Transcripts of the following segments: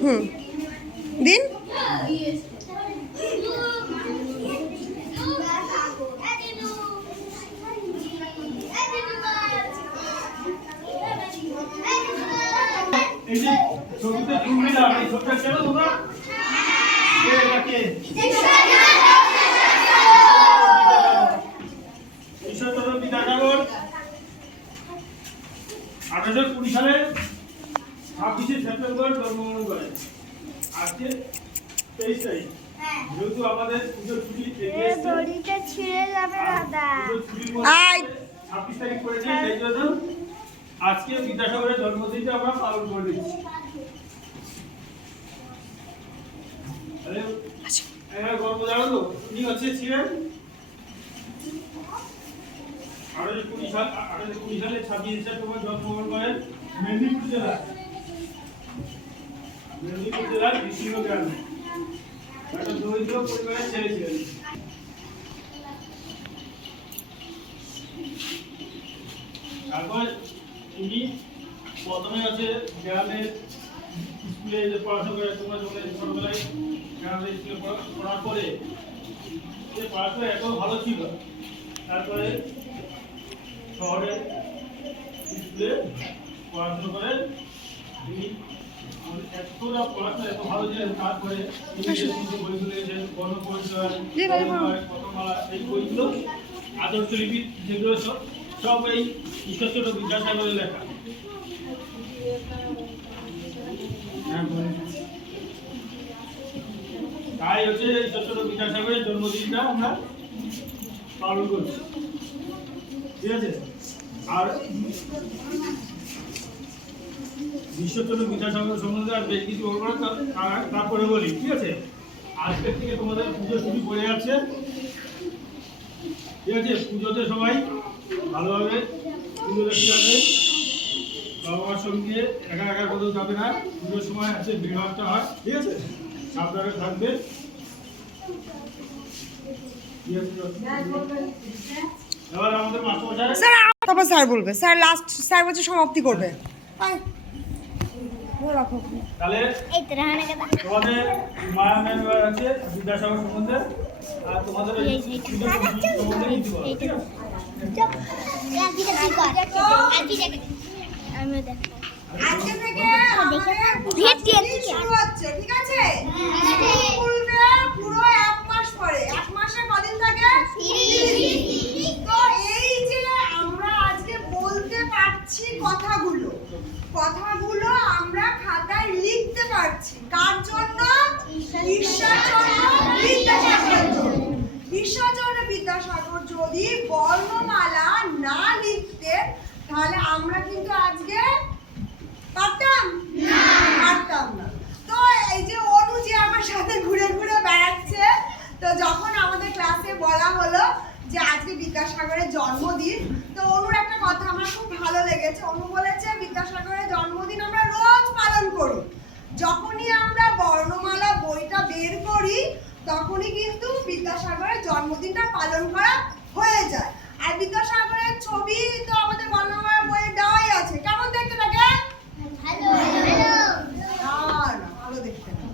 হুম। দিন? আঠারোশো কুড়ি সালে ছাব্বিশে সেপ্টেম্বর জন্মগ্রহণ করেন আজকে তেইশ তারিখ। যেহেতু আমাদের পুজোর ছুটি দড়িটা ছিঁড়ে যাবে দাদা। ছাব্বিশ তারিখ করেছি সেই জন্য আজকে বিদ্যাসাগরের জন্মদিনটা আমরা পালন করে দিচ্ছি। তাহলে গল্প জানো তো উনি হচ্ছে ছিলেন আঠারোশো কুড়ি সাল আঠারোশো কুড়ি সালে ছাব্বিশে জন্মগ্রহণ করেন মেদিনীপুর জেলা মেদিনীপুর জেলার বিশৃঙ্গ গ্রামে একটা দরিদ্র পরিবারের তারপর তিনি প্রথমে আছে গ্রামের স্কুলে যে পড়াশোনা করে তোমরা যখন ছোটবেলায় গ্রামের স্কুলে পড়া- পড়ার পরে সে পড়াশোনা এত ভালো ছিল, তারপরে শহরে স্কুলে পড়াশোনা করে এতটা পড়াশোনা ভালো ছিলেন তারপরে তিনি যে বইগুলো লিখেছেন বর্ণপরিচয় এই বইগুলো আদর্শ লিপি যেগুলো সব সব এই লেখা তাই হচ্ছে ঈশ্বরচন্দ্র বিদ্যাসাগরের জন্মদিনটা আমরা পালন করছি ঠিক আছে আর ঈশ্বরচন্দ্র বিদ্যাসাগর সম্বন্ধে আর বেশ কিছু তারপরে বলি, ঠিক আছে? আজকের থেকে তোমাদের পুজো ছুটি পড়ে যাচ্ছে। ঠিক আছে? পুজোতে সবাই ভালোভাবে পুজো দেখতে যাবে। বাবা সঙ্গে একা একা কোথাও যাবে না। পুজোর সময় আছে, ভিড়ভাড়টা হয়, ঠিক আছে? সাবধানে থাকবে? এবার আমাদের মাস্টারমশাই স্যার, তারপর স্যার বলবে। স্যার লাস্ট স্যার বলছে সমাপ্তি করবে। রাখো তাহলে এই তো রাহানা কাদা তোমাদের মায়া ম্যাম আছে বিদ্যাসাগর সম্বন্ধে। আর তোমাদের এই সেইটা। পুজো কমিটি সম্বন্ধে কিছু বলো, ঠিক আছে? আমিও দেখ। আজকে থেকে দিয়ে আমাদের দিকে। শুরু হচ্ছে ঠিক আছে? খুলবে পুরো পরে এক মাসে কদিন থাকে তো এই যে আমরা আজকে বলতে পারছি কথাগুলো কথাগুলো আমরা খাতায় লিখতে পারছি কার জন্য ঈশ্বরচন্দ্র বিদ্যাসাগরের জন্য ঈশ্বরচন্দ্র বিদ্যাসাগর যদি বর্ণমালা না লিখতেন তাহলে আমরা কিন্তু আজকে পারতাম পারতাম না তো এই যে অনু যে আমার সাথে ঘুরে ঘুরে বেড়াচ্ছে তো যখন আমাদের ক্লাসে বলা হলো যে আজকে বিদ্যাসাগরের জন্মদিন। তো অনুর একটা কথা, আমার খুব ভালো লেগেছে। অনু বলেছে, বিদ্যাসাগরের জন্মদিন আমরা রোজ পালন করি। যখনই আমরা বর্ণমালা, বইটা বের করি, তখনই কিন্তু বিদ্যাসাগরের জন্মদিনটা পালন করা হয়ে যায়। আর বিদ্যাসাগরের ছবি তো আমাদের বর্ণমালা বইয়ে দেওয়াই আছে কেমন দেখতে থাকে হ্যালো হ্যালো না, না, ভালো দেখতে না।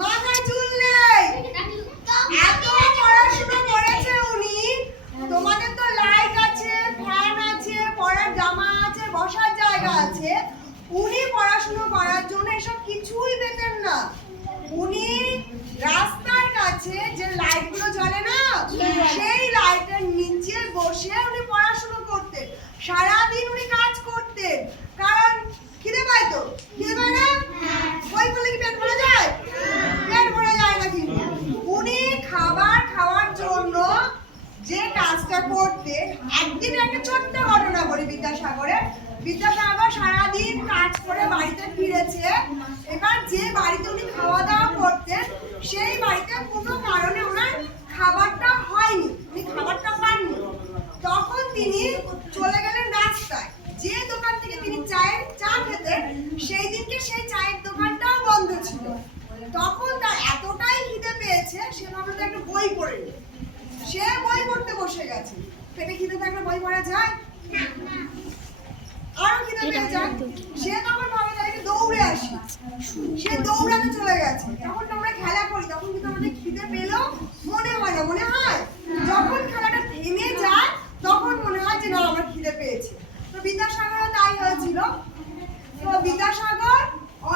মাথায় চুল নেই এত পড়াশোনা করেছে উনি তোমাদের তো লাইট আছে ফ্যান আছে পড়ার জামা আছে বসার জায়গা আছে উনি পড়াশোনা করার জন্য এসব কিছুই পেতেন না উনি রাস্তার কাছে যে লাইটগুলো জ্বলে না সেই লাইটের নিচে বসে উনি পড়াশোনা করতেন সারাদিন উনি কাজ করতেন কারণ খিদে পায় তো খিদে পায় না বই পড়লে কি পেট ভরে যায় পেট ভরে যায় না কিন্তু উনি খাবার খাওয়ার জন্য যে কাজটা করতেন একদিন একটা ছোট্ট ঘটনা বলি বিদ্যাসাগরের বিদ্যাসাগর সারাদিন কাজ করে বাড়িতে ফিরেছে। এবার যে বাড়িতে উনি খাওয়া দাওয়া করতেন, সেই বাড়িতে কোনো কারণে ওনার খাবারটা হয়নি, উনি খাবারটা পাননি। তখন তিনি চলে গেলেন রাস্তায়। যে দোকান থেকে তিনি চায়ের চা খেতেন, সেই দিনকে সেই চায়ের দোকানটাও বন্ধ ছিল। তখন তার এতটাই খিদে পেয়েছে, সে ভাবলো একটা বই পড়ে নি। সে বই পড়তে বসে গেছে। পেটে খিদে থাকলে বই পড়া যায়? আরও খিদে পেয়ে যায় সে তখন ভাবে আমি দৌড়ে আসি। সে দৌড়াতে চলে গেছে। যখন আমরা খেলা করি তখন কিন্তু আমাদের খিদে পেলেও মনে হয় না মনে হয়? যখন খেলাটা থেমে যায় তখন মনে হয় যে না আমার খিদে পেয়েছে। তো বিদ্যাসাগরও তাই হয়েছিল। তো বিদ্যাসাগর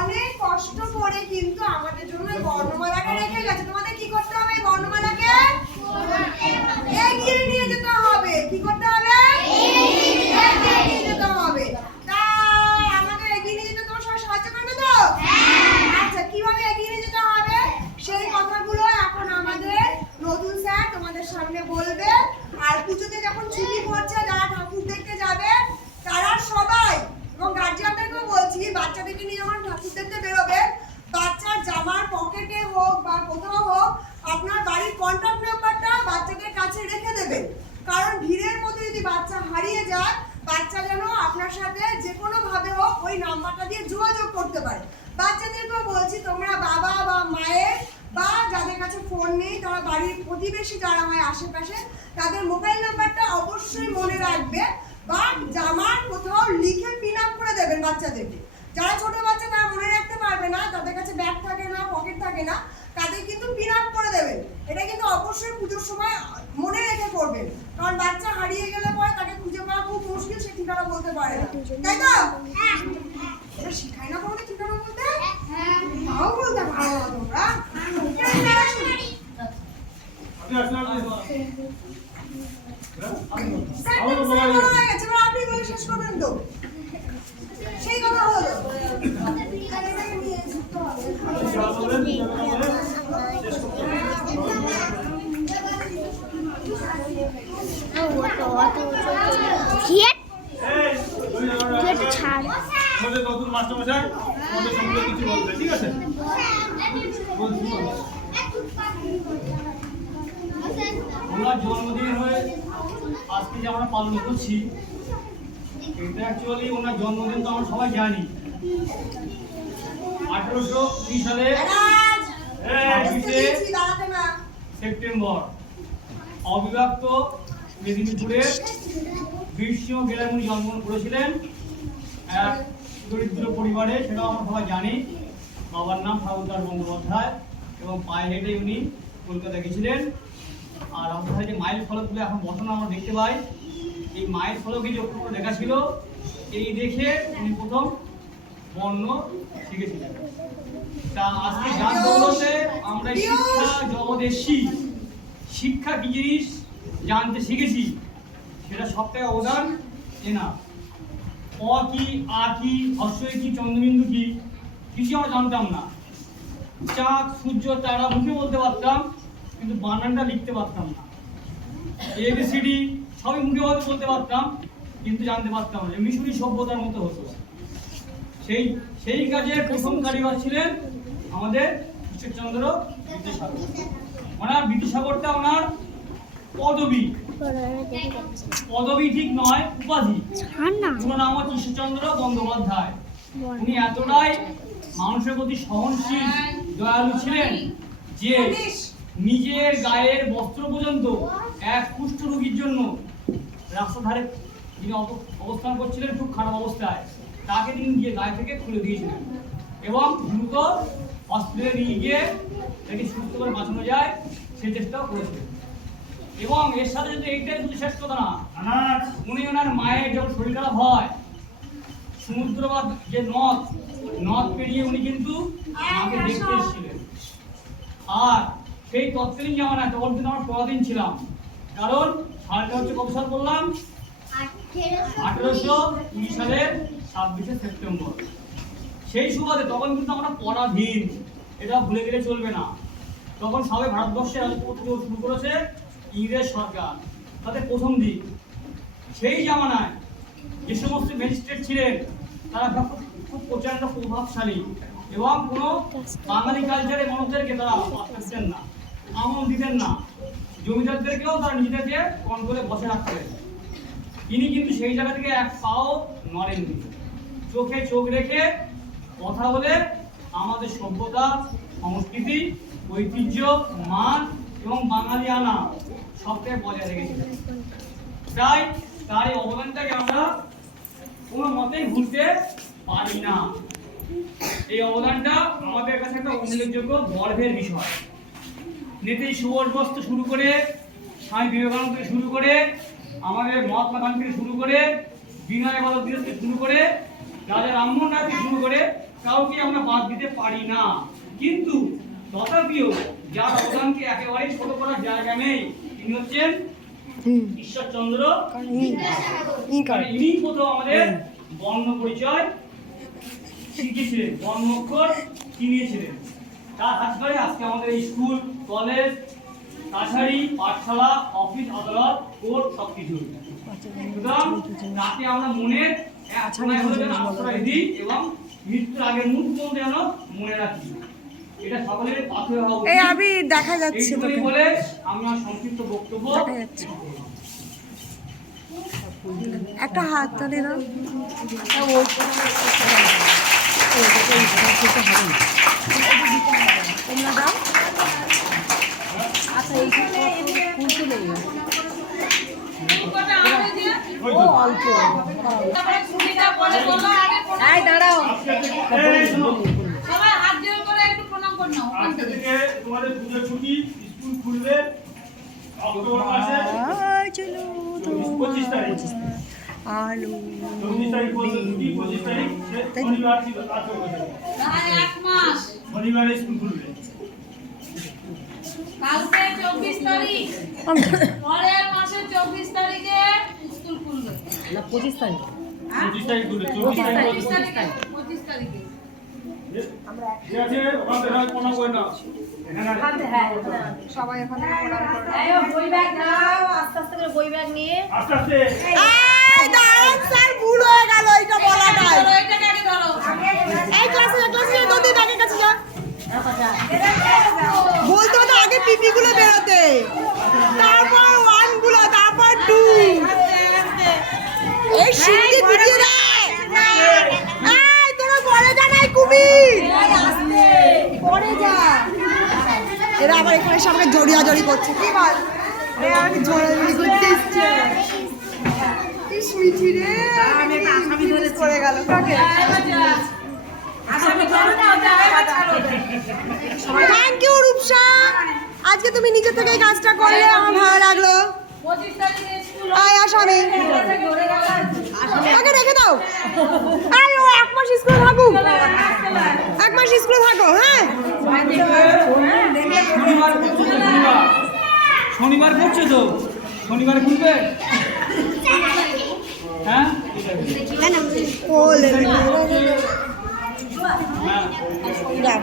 অনেক কষ্ট করে কিন্তু আমাদের জন্য বর্ণমালাটা রেখে গেছে। তোমাদের কি করতে হবে? বর্ণমালাকে এগিয়ে নিয়ে যেতে হবে কি করতে হবে এগিয়ে নিয়ে যেতে হবে তা আমাদের এগিয়ে নিয়ে যেতে তোমার সবাই সাহায্য করবে তো আচ্ছা কীভাবে এগিয়ে নিয়ে যেতে হবে সেই কথাগুলো এখন আমাদের নতুন স্যার তোমাদের সামনে বলবে আর পুজোতে যখন ছুটি পড়ছে যারা ঠাকুর দেখতে যাবে তারা সবাই এবং গার্জিয়ানদেরকেও বলছি বাচ্চাদেরকে নিয়ে যখন ঠাকুর দেখতে বেরোবে বাচ্চার জামার পকেটে হোক বা কোথাও হোক আপনার বাড়ির কন্ট্যাক্ট নাম্বারটা বাচ্চাদের কাছে রেখে দেবেন কারণ ভিড়ের মধ্যে যদি বাচ্চা হারিয়ে যায় বাচ্চা যেন আপনার সাথে যে কোনো ভাবে হোক ওই নাম্বারটা দিয়ে যোগাযোগ করতে পারে বাচ্চাদেরকেও বলছি তোমরা বাবা বা মায়ের বা যাদের কাছে তারা বাড়ির প্রতিবেশী যারা হয় আশেপাশে তাদের মোবাইল নাম্বারটা অবশ্যই মনে রাখবে। বা জামার কোথাও লিখে পিন আপ করে দেবেন বাচ্চাদেরকে। যারা ছোট বাচ্চা তারা মনে রাখতে পারবে না তাদের কাছে ব্যাগ থাকে না পকেট থাকে না তাদের কিন্তু পিন আপ করে দেবেন। এটা কিন্তু অবশ্যই পুজোর সময় মনে রেখে করবেন। কারণ বাচ্চা হারিয়ে গেলে পরে তাকে খুঁজে পাওয়া খুব মুশকিল সে ঠিকানা বলতে পারে না। তাই তো? এটা শিখাই না তোমাদের ঠিকানা বলতে? তাও বলতে পারো না তোমরা আপনি আসলে আপনি স্যার, স্যার, বলা হয়ে গেছে, এবার আপনি বলে শেষ করবেন তো সেই কথা হলো এটাকে নিয়ে যুক্ত হবে। ঘিয়ে এই, ওই জায়গাটা তুই একটু ছাড়। আমাদের নতুন মাস্টারমশাই কিছু বলবে ঠিক আছে। ওনার জন্মদিন হয়ে আজকে যে আমরা পালন করছি এটা অ্যাকচুয়ালি ওনার জন্মদিন তো আমরা সবাই জানি। আঠেরোশো কুড়ি সালে। সেপ্টেম্বর অবিভক্ত মেদিনীপুরের বিষ্ণু গেলামুনি জন্মগ্রহণ করেছিলেন এক দরিদ্র পরিবারে সেটাও আমরা সবাই জানি। বাবার নাম ঠাকুরদাস বন্দ্যোপাধ্যায় এবং পায়ে হেঁটে উনি কলকাতা গেছিলেন। আর আমাদের যে মাইল ফলকগুলো এখন বসানো আমরা দেখতে পাই এই মাইল ফলকে যে অক্ষরগুলো লেখা ছিল এই দেখে উনি প্রথম বর্ণ শিখেছিলেন। তা আজকে যার দৌলতে আমরা শিক্ষা জগৎ শিক্ষা কি জিনিস জানতে শিখেছি সেটা সবটাই অবদান এনা অ কি আ কি হর্ষই কি চন্দ্রবিন্দু কি কিছু আমরা জানতাম না। চাঁদ সূর্য তারা মুখে বলতে পারতাম কিন্তু বানানটা লিখতে পারতাম না। এবিসিডি সবই মুখে হয়তো বলতে পারতাম কিন্তু জানতে পারতাম না। মিশরি সভ্যতার মতো হতো। সেই সেই কাজে প্রথম কারিগর ছিলেন আমাদের ঈশ্বরচন্দ্র বিদ্যাসাগর। ওনার বিদ্যাসাগরটা ওনার পদবী। পদবী ঠিক নয় উপাধি। ওনার নাম হচ্ছে ঈশ্বরচন্দ্র বন্দ্যোপাধ্যায়। উনি এতটাই মানুষের প্রতি সহনশীল দয়ালু ছিলেন যে নিজের গায়ের বস্ত্র পর্যন্ত এক কুষ্ঠ রোগীর জন্য রাস্তার ধারে যিনি অবস্থান করছিলেন খুব খারাপ অবস্থায় তাকে তিনি গিয়ে গায়ে থেকে খুলে দিয়েছিলেন এবং দ্রুত হসপিটালে নিয়ে গিয়ে তাকে সুস্থ করে বাঁচানো যায় সেই চেষ্টাও করেছিলেন। এবং এর সাথে যদি এইটাই শুধু শেষ কথা না উনি ওনার মায়ের যখন শরীর খারাপ হয় সমুদ্র বা যে নদ নদ পেরিয়ে উনি কিন্তু আমাকে দেখতে এসেছিলেন। আর সেই তৎকালীন জামানায়, তখন কিন্তু আমরা পরাধীন ছিলাম। কারণ সালটা হচ্ছে কত সাল বললাম? আঠেরোশো কুড়ি সালের ছাব্বিশে সেপ্টেম্বর। সেই সুবাদে তখন কিন্তু আমরা পরাধীন। এটা ভুলে গেলে চলবে না। তখন সবাই ভারতবর্ষে রাজত্ব শুরু করেছে ইংরেজ সরকার। তাদের প্রথম দিক সেই জামানায় যে সমস্ত ম্যাজিস্ট্রেট ছিলেন, তারা খুব- প্রচণ্ড প্রভাবশালী এবং কোনো বাঙালি কালচারের মানুষদেরকে তারা দিতেন না। আমল দিতেন না। জমিদারদেরকেও তারা নিজেদেরকে কন্ট্রোলে বসে রাখতেন। তিনি কিন্তু সেই জায়গা থেকে এক পাও নড়েননি চোখে চোখ রেখে কথা বলে আমাদের সভ্যতা, সংস্কৃতি, ঐতিহ্য, মান এবং বাঙালিয়ানা সবটাই বজায় রেখেছিলেন। তাই তার এই অবদানটাকে আমরা কোনো মতেই ভুলতে পারি না। এই অবদানটা আমাদের কাছে একটা উল্লেখযোগ্য গর্বের বিষয়। নেতাজি সুভাষ বোস থেকে শুরু করে স্বামী বিবেকানন্দ থেকে শুরু করে আমাদের মহাত্মা গান্ধী থেকে শুরু করে বিনয় দিবস থেকে শুরু করে রাজা রামমোহন রায় থেকে শুরু করে কাউকে আমরা বাদ দিতে পারি না। কিন্তু তথাপিও যার অবদানকে একেবারে ছোট করার জায়গা নেই তিনি হচ্ছেন ঈশ্বরচন্দ্র ইনি প্রথম আমাদের বর্ণ পরিচয় শিখিয়েছিলেন বর্ণক্ষর চিনিয়েছিলেন তার হাত ধরে আজকে আমাদের এই স্কুল কলেজ কাছারি পাঠশালা অফিস আদালত কোর্ট সব কিছু সুতরাং তাকে আমরা মনের এক হলে যেন আশ্রয় দিই এবং মৃত্যুর আগের মুহূর্ত যেন মনে রাখি এটা সকলের পাথর হওয়া উচিত এই আবি দেখা যাচ্ছে তোকে বলে আমার সংক্ষিপ্ত বক্তব্য দেখা যাচ্ছে। একটা হাত তালি দাও ওই তো। এই দাঁড়াও। সবাই হাত জোড় করে একটু প্রণাম করে নাও। আজকে থেকে তোমাদের পুজো ছুটি স্কুল খুলবে। অক্টোবর মাসে। চলো পঁচিশ তারিখ। আলো শনিবার স্কুল খুলবে। কালকে চব্বিশ তারিখ। পরের মাসের চব্বিশ তারিখে পঁচিশ তারিখ। পঁচিশ তারিখ তারিখ পঁচিশ তারিখে। না এখানে সবাই ওখানে বই ব্যাগ দাও আস্তে আস্তে করে বই ব্যাগ নিয়ে। আস্তে আস্তে। এই দাঁড়ান স্যার ভুল হয়ে গেল আগে ধরো এই ক্লাসে ক্লাসে যা তোদের আগে কাছে যা। বলতে হতো আগে পিপি গুলো বেরোতে। তারপর ওয়ানগুলো তারপর টু এই সিঁড়ি পিটিয়ে দেয় এই তোরা পরে যা নাই কুমির পরে যা। এরা আবার এখানে আমাকে জড়িয়া জড়ি করছে। কি বল? এরা করতে এসছে। মিঠি রে। আসামি ধরো থ্যাংক ইউ রূপসা। আজকে তুমি নিজে থেকে এই কাজটা করলে আমার ভালো লাগল। পঁচিশ তারিখে স্কুল আয় আসামি ধরে গেল তাকে রেখে দাও আরে ও এক মাস স্কুলে থাকুক এক মাস স্কুলে থাকো হ্যাঁ? শনিবার করছ তো? শনিবার খুলবে? হ্যাঁ? ও হ্যাঁ।